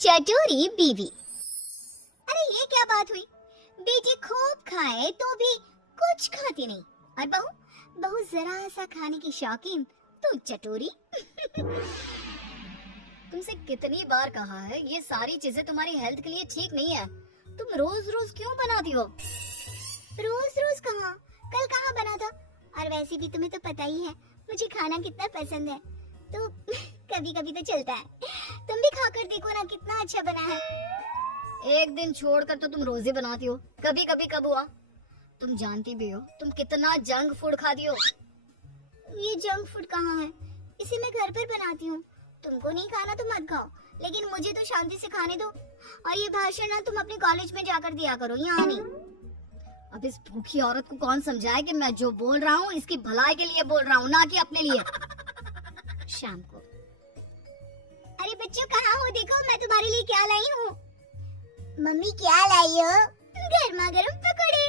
चटोरी बीवी। अरे ये क्या बात हुई? बेटी खूब खाए तो भी कुछ खाती नहीं, और बहू बहू जरा सा खाने की शौकीन तो चटोरी। तुमसे कितनी बार कहा है ये सारी चीजें तुम्हारी हेल्थ के लिए ठीक नहीं है। तुम रोज रोज क्यों बनाती हो? रोज रोज कहाँ, कल कहाँ बना था। और वैसे भी तुम्हें तो पता ही है मुझे खाना कितना पसंद है, तो कभी कभी तो चलता है। तुम भी खाकर देखो ना कितना अच्छा बना है। एक दिन छोड़कर तो तुम रोज ही बनाती हो, कभी कभी कब हुआ? तुम जानती भी हो तुम कितना जंक फूड खाती हो। ये जंक फूड कहाँ है, इसे मैं घर पर बनाती हूँ। तुमको नहीं खाना तो मत खाओ, लेकिन मुझे तो शांति से खाने दो। और ये भाषण ना तुम अपने कॉलेज में जाकर दिया करो, यहाँ नहीं। अब इस भूखी औरत को कौन समझाए कि मैं जो बोल रहा हूँ इसकी भलाई के लिए बोल रहा हूँ, ना कि अपने लिए। शाम को। अरे बच्चों कहाँ हो, देखो मैं तुम्हारे लिए क्या लाई हूँ। मम्मी क्या लाई हो? गर्मा गर्म पकोड़े।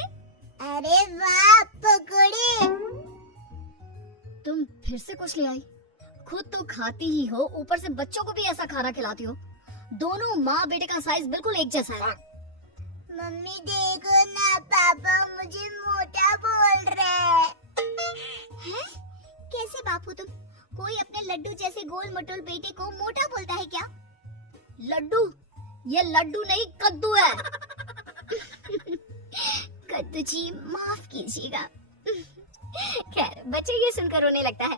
अरे वाह पकोड़े। तुम फिर से कुछ ले आई? खुद तो खाती ही हो, ऊपर से बच्चों को भी ऐसा खाना खिलाती हो। दोनों माँ बेटे का साइज बिल्कुल एक जैसा है। मम्मी देखो ना, पापा मुझे मोटा बोल रहे हैं। कैसे बापू तुम? कोई अपने लड्डू जैसे गोल मटोल बेटे को मोटा बोलता है क्या? लड्डू? ये लड्डू नहीं कद्दू है। कद्दू जी माफ कीजिएगा। खैर बच्चे ये सुनकर रोने लगता है।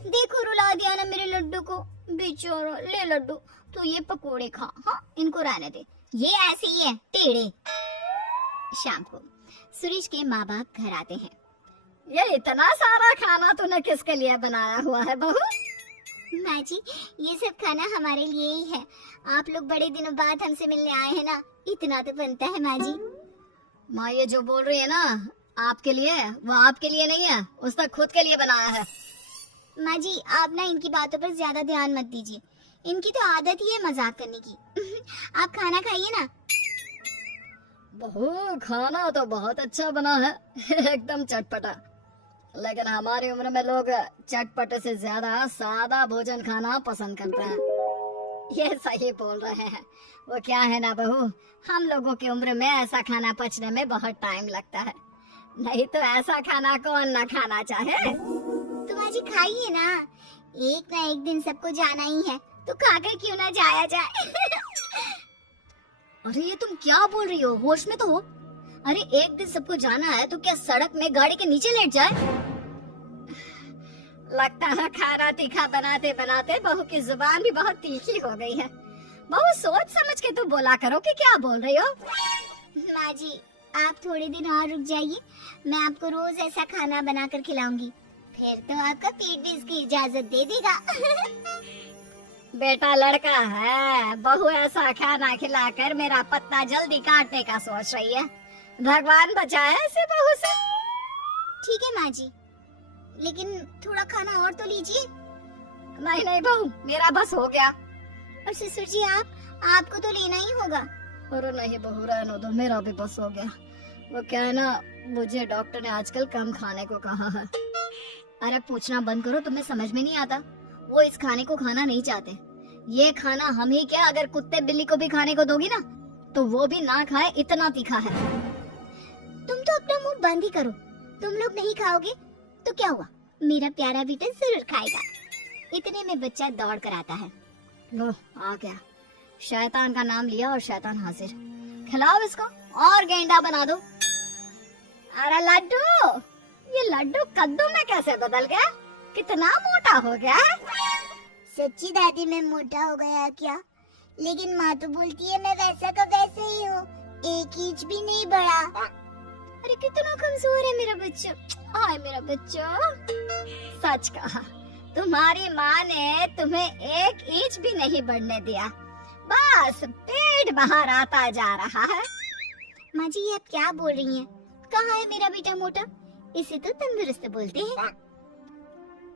देखो रुला दिया ना मेरे लड्डू को, बेचारा। ले लड्डू तो ये पकोड़े खा, हाँ इनको रहने दे, ये ऐसे ही है टेढ़े। शाम को सुरेश के माँ बाप घर आते हैं। ये इतना सारा खाना तूने किसके लिए बनाया हुआ है बहू? माँ जी ये सब खाना हमारे लिए ही है। आप लोग बड़े दिनों बाद हमसे मिलने आए हैं ना, इतना तो बनता है माँ जी। माँ ये जो बोल रही है ना आपके लिए, वो आपके लिए नहीं है, उसने खुद के लिए बनाया है। माँ जी आप ना इनकी बातों पर ज्यादा ध्यान मत दीजिए, इनकी तो आदत ही है मजाक करने की। आप खाना खाइए ना। बहू खाना तो बहुत अच्छा बना है, एकदम चटपटा। लेकिन हमारी उम्र में लोग चटपटे से ज्यादा सादा भोजन खाना पसंद करते हैं। ये सही बोल रहे हैं। वो क्या है ना बहू, हम लोगों की उम्र में ऐसा खाना पचने में बहुत टाइम लगता है, नहीं तो ऐसा खाना कौन ना खाना चाहे। तो माँ जी खाइए ना, एक ना एक दिन सबको जाना ही है, तो खाकर क्यों ना जाया जाए। अरे ये तुम क्या बोल रही हो, होश में तो हो। अरे एक दिन सबको जाना है तो क्या सड़क में गाड़ी के नीचे लेट जाए? लगता है खाना तीखा बनाते बनाते बहू की जुबान भी बहुत तीखी हो गई है। बहू सोच समझ के तो बोला करो कि क्या बोल रही हो। माँ जी आप थोड़े दिन और रुक जाइए, मैं आपको रोज ऐसा खाना बनाकर खिलाऊंगी, फिर तो आपका पेट भी इसकी इजाजत दे देगा। बेटा लड़का है, बहू ऐसा खाना खिलाकर मेरा पत्ता जल्दी काटने का सोच रही है। भगवान बचाए ऐसे बहू से। ठीक है माँ जी, लेकिन थोड़ा खाना और तो लीजिए। नहीं नहीं बहू मेरा बस हो गया। और ससुर जी आपको तो लेना ही होगा। अरे नहीं बहू रहने दो, मेरा भी बस हो गया। वो क्या है ना, मुझे डॉक्टर ने आजकल कम खाने को कहा है। अरे पूछना बंद करो, तुम्हें समझ में नहीं आता। वो इस खाने को खाना नहीं चाहते। ये खाना हम ही क्या, अगर कुत्ते बिल्ली को भी खाने को दोगी ना तो वो भी ना खाए, इतना तीखा है। तुम तो अपना मुंह बंद ही करो, तुम लोग नहीं खाओगे तो क्या हुआ, मेरा प्यारा बेटा जरूर खाएगा। इतने में बच्चा दौड़ कर आता है। लो आ गया, शैतान का नाम लिया और शैतान हाजिर। खिलाओ इसको और गेंडा बना दो। अरे लड्डू, ये लड्डू कद्दू में कैसे बदल गया, कितना मोटा हो गया है। सच्ची दादी मैं मोटा हो गया क्या? लेकिन माँ तो बोलती है मैं वैसा का वैसे ही हूँ, 1 इंच भी नहीं बढ़ा। अरे कितना कमजोर है मेरा बच्चा। आए मेरा बच्चा। सच कहा, तुम्हारी माँ ने तुम्हें 1 इंच भी नहीं बढ़ने दिया, बस पेट बाहर आता जा रहा है। माँ जी ये आप क्या बोल रही हैं? कहाँ है मेरा बेटा मोटा? इसे तो तंदुरुस्त बोलते हैं।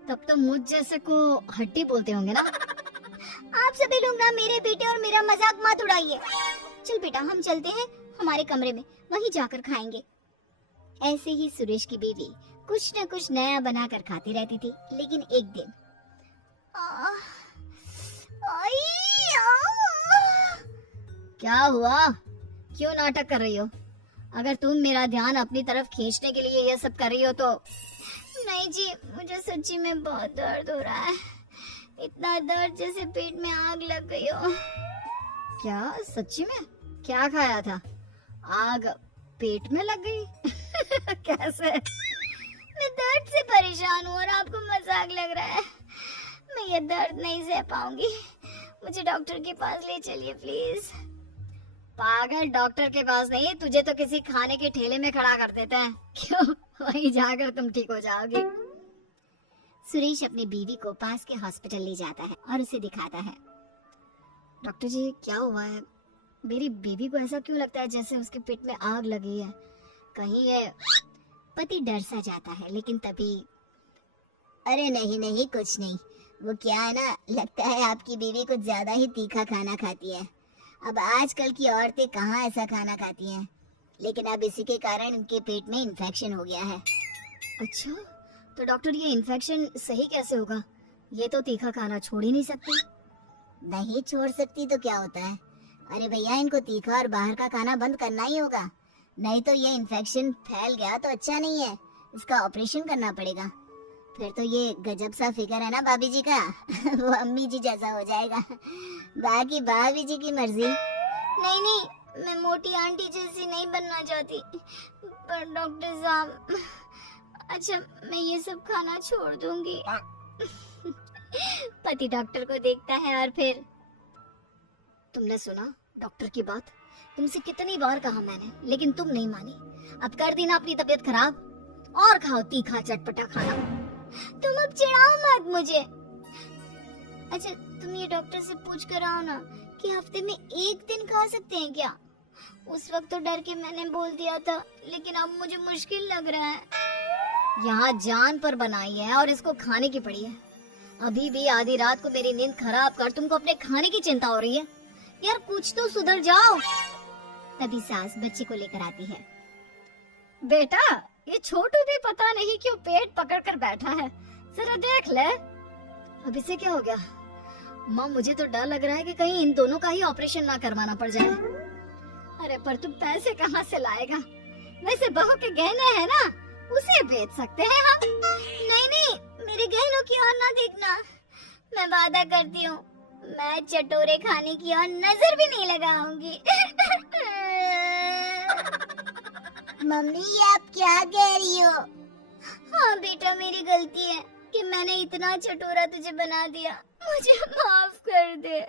तब तो मुझ जैसे को हड्डी बोलते होंगे ना। आप सभी लोग ना मेरे बेटे और मेरा मजाक मत उड़ाइए। चल बेटा हम चलते हैं हमारे कमरे में, वहीं जाकर खाएंगे। ऐसे ही सुरेश की बीवी कुछ न कुछ नया बनाकर खाती रहती थी। लेकिन एक दिन क्या हुआ? क्यों नाटक कर रही हो? अगर तुम मेरा ध्यान अपनी तरफ खींचने के लिए ये सब कर रही हो तो। नहीं जी, मुझे सच्ची में बहुत दर्द हो रहा है। इतना दर्द जैसे पेट में आग लग गई हो। क्या सच्ची में? क्या खाया था? आग पेट में लग गई? कैसे? मैं दर्द से परेशान हूँ और आपको मजाक लग रहा है। मैं ये दर्द नहीं सह पाऊंगी। मुझे डॉक्टर के पास ले चलिए प्लीज। पागल, डॉक्टर के पास नहीं, तुझे तो किसी खाने के ठेले में खड़ा कर देता है। क्यों? वहीं जाकर तुम ठीक हो जाओगी। सुरेश अपनी बीवी को पास के हॉस्पिटल ले जाता है और उसे दिखाता है। डॉक्टर जी, क्या हुआ है? मेरी बीवी को ऐसा क्यों लगता है जैसे उसके पेट में आग लगी है? कहीं ये। पति डर सा जाता है, लेकिन तभी अरे नहीं नहीं, कुछ नहीं। वो क्या है ना, लगता है आपकी बीवी कुछ ज्यादा ही तीखा खाना खाती है। अब आजकल की औरतें कहाँ ऐसा खाना खाती हैं, लेकिन अब इसी के कारण उनके पेट में इन्फेक्शन हो गया है। अच्छा, तो डॉक्टर ये इन्फेक्शन सही कैसे होगा? ये तो तीखा खाना छोड़ ही नहीं सकती। नहीं छोड़ सकती तो क्या होता है? अरे भैया, इनको तीखा और बाहर का खाना बंद करना ही होगा, नहीं तो ये इन्फेक्शन फैल गया तो अच्छा नहीं है। इसका ऑपरेशन करना पड़ेगा। फिर तो ये गजब सा फिगर है ना भाभी जी का। वो अम्मी जी जैसा हो जाएगा। बाकी भाभी जी की मर्जी। नहीं नहीं, मैं मोटी आंटी जैसी नहीं बनना चाहती। पर डॉक्टर साहब, अच्छा मैं ये सब खाना छोड़ दूंगी। पति डॉक्टर को देखता है और फिर। तुमने सुना डॉक्टर की बात? तुमसे कितनी बार कहा मैंने, लेकिन तुम नहीं मानी। अब कर दी ना अपनी तबीयत खराब। और खाओ तीखा चटपटा खाना। तुम अब चिढ़ाओ मत मुझे। अच्छा, तुम ये डॉक्टर से पूछ कर आओ ना कि हफ्ते में एक दिन खा सकते हैं क्या? उस वक्त तो डर के मैंने बोल दिया था, लेकिन अब मुझे मुश्किल लग रहा है। यहाँ जान पर बनाई है और इसको खाने की पड़ी है। अभी भी आधी रात को मेरी नींद खराब कर तुमको अपने खाने की चिंता हो रही है। यार कुछ तो सुधर जाओ। तभी सास बच्चे को लेकर आती है। बेटा, ये छोटू भी पता नहीं क्यों पेट पकड़ कर बैठा है, जरा देख ले। अब इसे क्या हो गया? माँ, मुझे तो डर लग रहा है कि कहीं इन दोनों का ही ऑपरेशन ना करवाना पड़ जाए। अरे पर तुम पैसे कहाँ से लाएगा? वैसे बहू के गहने हैं ना, उसे बेच सकते हैं हम। नहीं नहीं, मेरे गहनों की ओर ना देखना। मैं वादा करती हूँ, मैं चटोरे खाने की ओर नजर भी नहीं लगाऊंगी। मम्मी, ये आप क्या कह रही हो? हाँ बेटा, मेरी गलती है कि मैंने इतना चटोरा तुझे बना दिया। मुझे माफ कर दे।